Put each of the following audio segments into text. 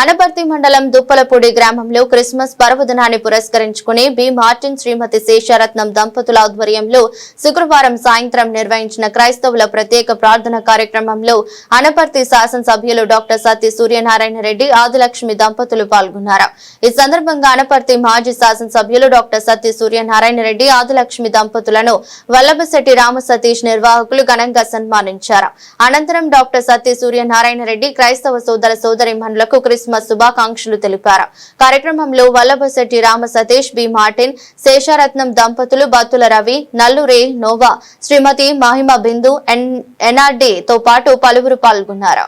అనపర్తి మండలం దుప్పలపూడి గ్రామంలో క్రిస్మస్ పర్వదినాన్ని పురస్కరించుకుని బి మార్టిన్ శ్రీమతి శేషారత్నం దంపతుల ఆధ్వర్యంలో శుక్రవారం సాయంత్రం నిర్వహించిన క్రైస్తవుల ప్రత్యేక ప్రార్థన కార్యక్రమంలో అనపర్తి శాసనసభ్యులు డాక్టర్ సత్తి సూర్యనారాయణ రెడ్డి ఆదిలక్ష్మి దంపతులు పాల్గొన్నారు. ఈ సందర్భంగా అనపర్తి మాజీ శాసనసభ్యులు డాక్టర్ సత్తి సూర్యనారాయణ రెడ్డి ఆదిలక్ష్మి దంపతులను వల్లభశెట్టి రామ సతీష్ నిర్వాహకులు ఘనంగా సన్మానించారు. అనంతరం డాక్టర్ సత్తి సూర్యనారాయణ రెడ్డి క్రైస్తవ సోదర సోదరీమణులకు క్రిస్మస్ శుభాకాంక్షలు తెలిపారు. కార్యక్రమంలో వల్లభశెట్టి రామ సతీష్, బి మార్టిన్, శేషారత్నం దంపతులు, బత్తుల రవి, నల్లురే నోవా, శ్రీమతి మహిమ బిందు, ఎన్ఆర్డి తో పాటు పలువురు పాల్గొన్నారు.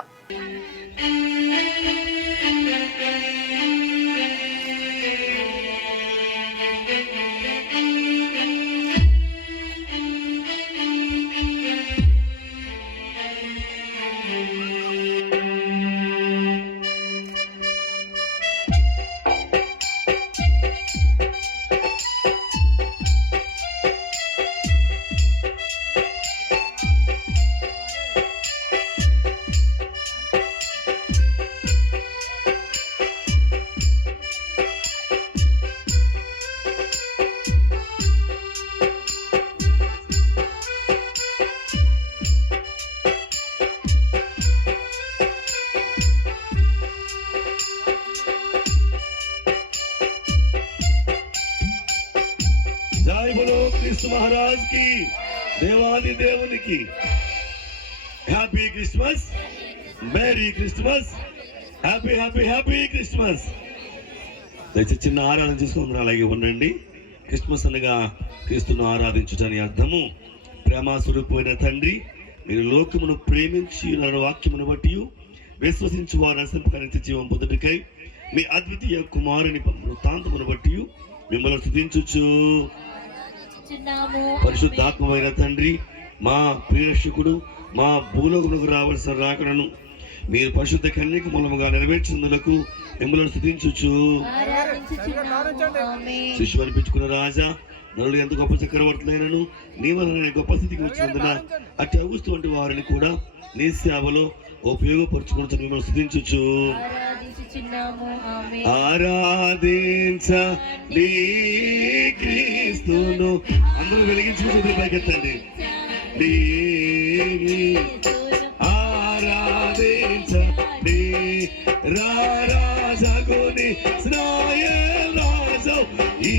जय बोलो कृष्ण महाराज की, देवानी దేవుని కి happy Christmas, merry Christmas, happy happy happy Christmas. దయచేసి చిన్న ఆరాధన చేసుకుని అలాగే ఉండండి. క్రిస్మస్ అనగా క్రీస్తును ఆరాధించుటని అర్థము. ప్రేమ స్వరూపమైన తండ్రి, మీరు లోకమును ప్రేమించి వాక్యమును బట్టి విశ్వసించి వారు నశింపకరించి జీవం పొందుటకై మీ అద్వితీయ కుమారుని వృత్తాంతమును బట్టి మిమ్మల్ని స్తుతించుచు పరిశుద్ధాత్మైన తండ్రి, మా ప్రియరక్షకుడు, మా భూలోకమునకు రావాల్సిన రాకడను మీరు పరిశుద్ధ కన్యక మూలముగా నెరవేర్చినందులకు మిమ్మల్ని స్తుతించుచు శిశువు అనిపించుకున్న రాజా, నరుడు ఎంత గొప్ప చక్రవర్తులైనను నీ వలన గొప్ప స్థితికి వచ్చినందున అట్టి అవుస్తూ వారిని కూడా నీ సేవలో ఉపయోగపరుచుకుంటూ మిమ్మల్ని స్తుతించుచు ఆరాధించండి క్రీస్తును. అందరూ వెలిగించి పైకెత్తండి. ఆరాధించండి రాజగుని స్నాయ రాజు ఈ